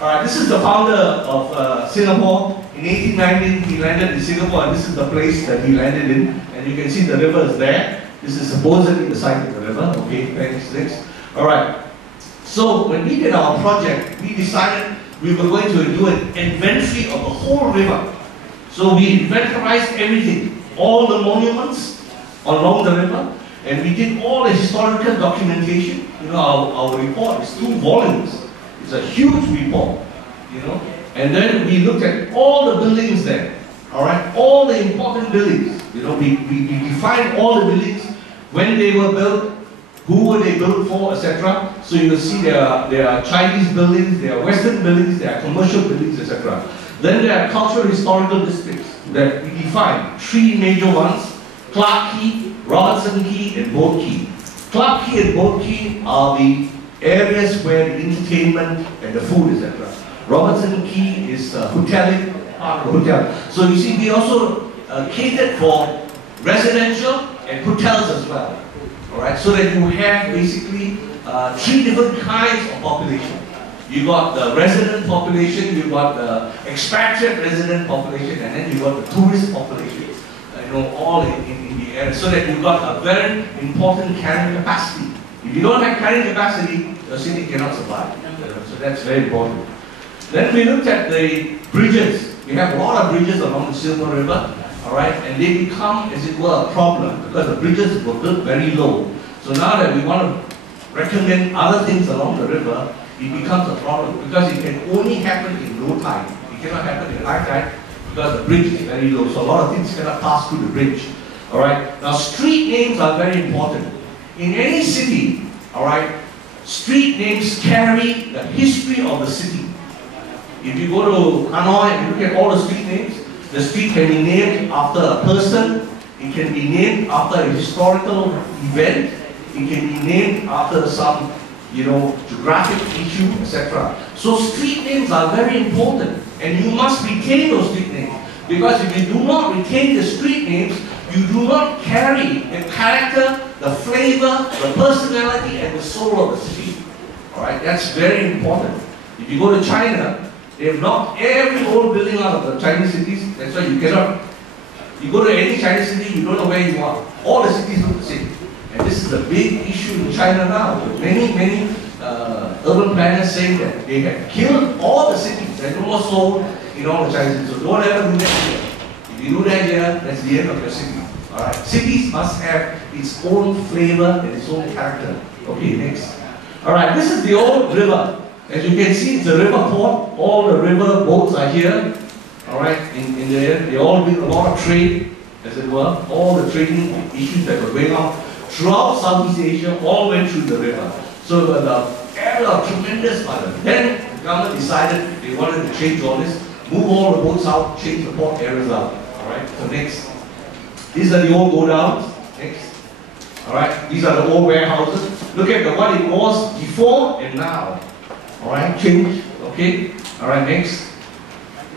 Alright, this is the founder of Singapore. In 1819, he landed in Singapore, and this is the place that he landed in. And you can see the river is there. This is supposedly the site of the river. Okay, thanks, next. Alright, so when we did our project, we decided we were going to do an inventory of the whole river. So we inventorized everything, all the monuments along the river, and we did all the historical documentation. You know, our report is 2 volumes. It's a huge report, you know. And then we looked at all the buildings there, all right, all the important buildings. You know, we defined all the buildings, when they were built, who were they built for, etc. So you will see there are Chinese buildings, there are Western buildings, there are commercial buildings, etc. Then there are cultural historical districts that we defined, 3 major ones: Clarke Quay, Robertson Quay, and Boat Quay. Clarke Quay and Boat Quay are the areas where the entertainment and the food, etc. Robertson Quay is hotelic, part of the hotel. So you see, we also catered for residential and hotels as well. Alright, so that you have basically 3 different kinds of population. You got the resident population, you got the expatriate resident population, and then you got the tourist population. You know, all in the area, so that you've got a very important carrying capacity. If you don't have carrying capacity, the city cannot survive. So that's very important. Then we looked at the bridges. We have a lot of bridges along the Silver River, all right, and they become, as it were, a problem because the bridges were built very low. So now that we want to recommend other things along the river, it becomes a problem because it can only happen in low tide. It cannot happen in high tide because the bridge is very low. So a lot of things cannot pass through the bridge. All right. Now street names are very important. In any city, all right, street names carry the history of the city. If you go to Hanoi and you look at all the street names, the street can be named after a person, it can be named after a historical event, it can be named after some, you know, geographic issue, etc. So street names are very important, and you must retain those street names. Because if you do not retain the street names, you do not carry the character, the flavor, the personality, and the soul of the city. Alright, that's very important. If you go to China, they have knocked every old building out of the Chinese cities. That's why you cannot. You go to any Chinese city, you don't know where you are. All the cities look the same. And this is a big issue in China now. Many urban planners saying that they have killed all the cities. There's no more soul in all the Chinese cities. So don't ever do that here. If you do that here, that's the end of your city. Alright. Cities must have its own flavor and its own character. Okay, next. Alright, this is the old river. As you can see, it's a river port. All the river boats are here. Alright, in there. They all do a lot of trade, as it were. All the trading issues that were going on throughout Southeast Asia all went through the river. So the area of tremendous fun. Then the government decided they wanted to change all this, move all the boats out, change the port areas out. Alright, so next. These are the old go-downs. Next. Alright, these are the old warehouses. Look at what it was before and now. Alright, change. Okay. Alright, next.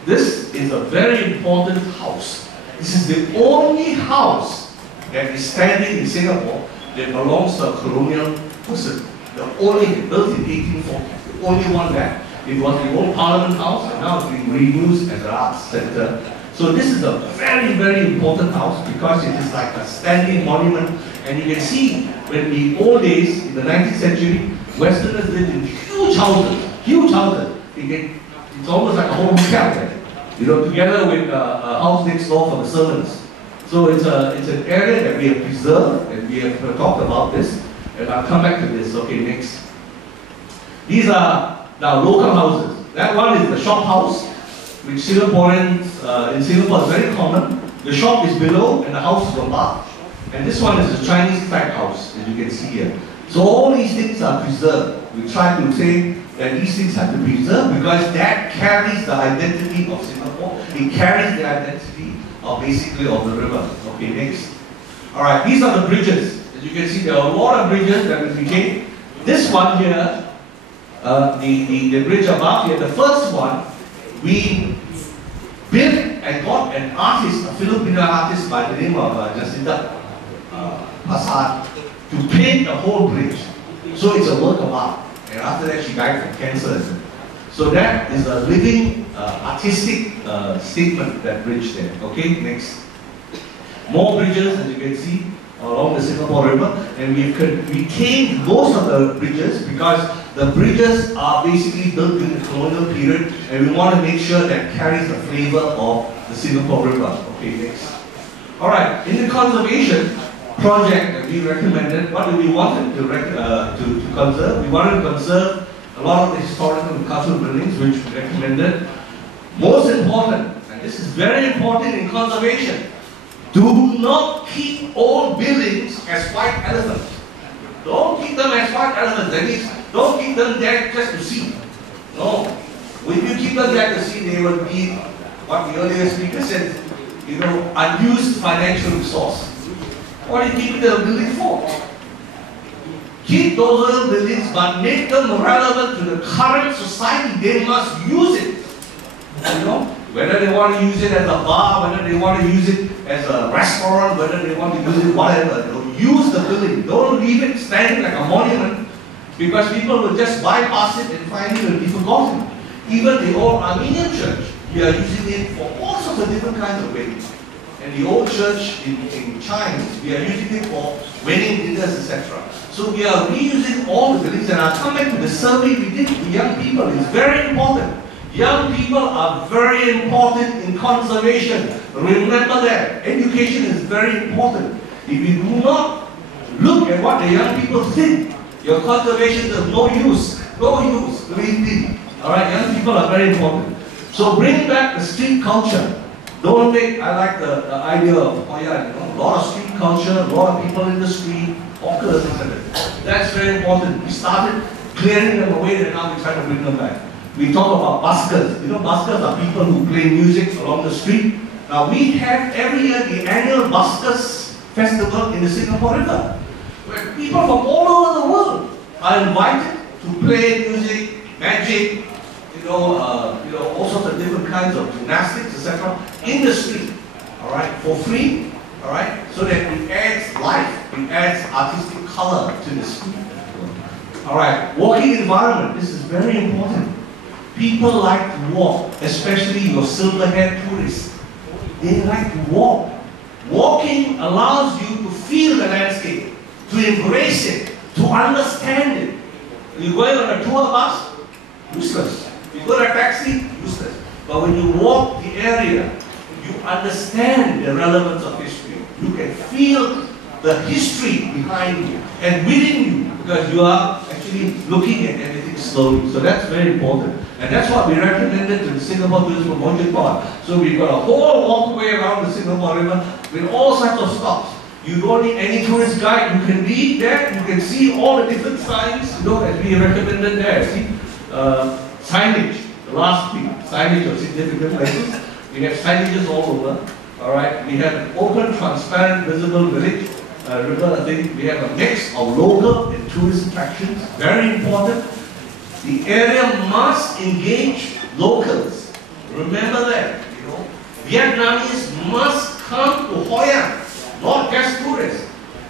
This is a very important house. This is the only house that is standing in Singapore that belongs to a colonial person. The only, built in 1840, the only one that. It was the old Parliament House, and now it's being reused as an arts center. So this is a very, very important house because it is like a standing monument. And you can see, when the old days, in the 19th century, Westerners lived in huge houses, it's almost like a whole hotel, right? You know, together with a house next door for the servants. So it's an area that we have preserved, and we have talked about this, and I'll come back to this. Okay, next. These are now local houses. That one is the shop house, which Singaporeans in Singapore is very common. The shop is below and the house is above. And this one is a Chinese flag house, as you can see here. So all these things are preserved. We try to say that these things have to be preserved because that carries the identity of Singapore. It carries the identity of basically of the river. Okay, next. Alright, these are the bridges. As you can see, there are a lot of bridges that we became. This one here, the bridge above here, the first one, we built and got an artist, a Filipino artist by the name of Jacinta Pasad, to paint the whole bridge. So it's a work of art. And after that, she died from cancer. So that is a living artistic statement, that bridge there. Okay, next. More bridges, as you can see, along the Singapore River, and we retained most of the bridges because the bridges are basically built in the colonial period, and we want to make sure that carries the flavor of the Singapore River. Okay, next. Alright, in the conservation project that we recommended, what do we want to conserve? We wanted to conserve a lot of the historical and cultural buildings, which we recommended. Most important, and this is very important in conservation, do not keep old buildings as white elephants. Don't keep them as white elephants. That means, don't keep them there just to see. No. When you keep them there to see, they will be, what the earlier speaker said, unused financial resource. What are you keeping the building for? Keep those old buildings, but make them relevant to the current society. They must use it. Whether they want to use it as a bar, whether they want to use it as a restaurant, whether they want to use it whatever. Use the building. Don't leave it standing like a monument, because people will just bypass it and finally it will be forgotten. Even the old Armenian church, we are using it for all sorts of different kinds of weddings. And the old church in China, we are using it for wedding dinners, etc. So we are reusing all the buildings, and I'll come back to the survey we did with young people. It's very important. Young people are very important in conservation. Remember that. Education is very important. If you do not look at what the young people think, your conservation is no use. No use, believe me. Alright, young people are very important. So bring back the street culture. Don't make, I like the idea of Hoya, a lot of street culture, a lot of people in the street, hawkers, etc. That's very important. We started clearing them away, and now we try to bring them back. We talk about buskers. Buskers are people who play music along the street. Now we have every year the annual Buskers Festival in the Singapore River, where people from all over the world are invited to play music, magic, all sorts of different kinds of gymnastics, etc. in the street, alright, for free, alright, so that it adds life, it adds artistic color to the street. Alright, walking environment, this is very important. People like to walk, especially your silver-haired tourists. They like to walk. Walking allows you to feel the landscape, to embrace it, to understand it. You're going on a tour bus, useless. You go to a taxi, useless. But when you walk the area, you understand the relevance of history. You can feel the history behind you and within you, because you are actually looking at everything slowly. So that's very important. And that's what we recommended to the Singapore Tourism Promotion Board. So we've got a whole walkway around the Singapore River with all sorts of stops. You don't need any tourist guide. You can read there. You can see all the different signs, as we recommended there. See, signage. The last week, signage of significant places. We have signages all over. All right. We have an open, transparent, visible village. River. I think we have a mix of local and tourist attractions. Very important. The area must engage locals. Remember that. Vietnamese must come to Hoi An, not just tourists.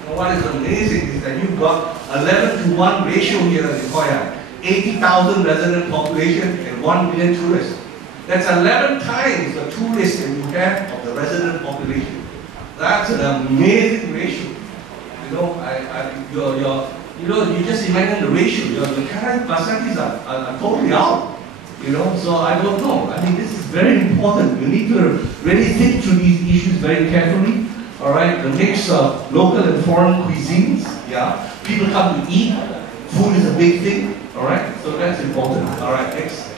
What is amazing is that you've got 11-to-1 ratio here in Hoi An. 80,000 resident population and 1 million tourists. That's 11 times the tourists that you have of the resident population. That's an amazing ratio. You just imagine the ratio. The current percentages are totally out. So I don't know. I mean, this is very important. You need to really think through these issues very carefully. All right, the mix of local and foreign cuisines. Yeah, people come to eat. Food is a big thing. All right, so that's important. All right, next.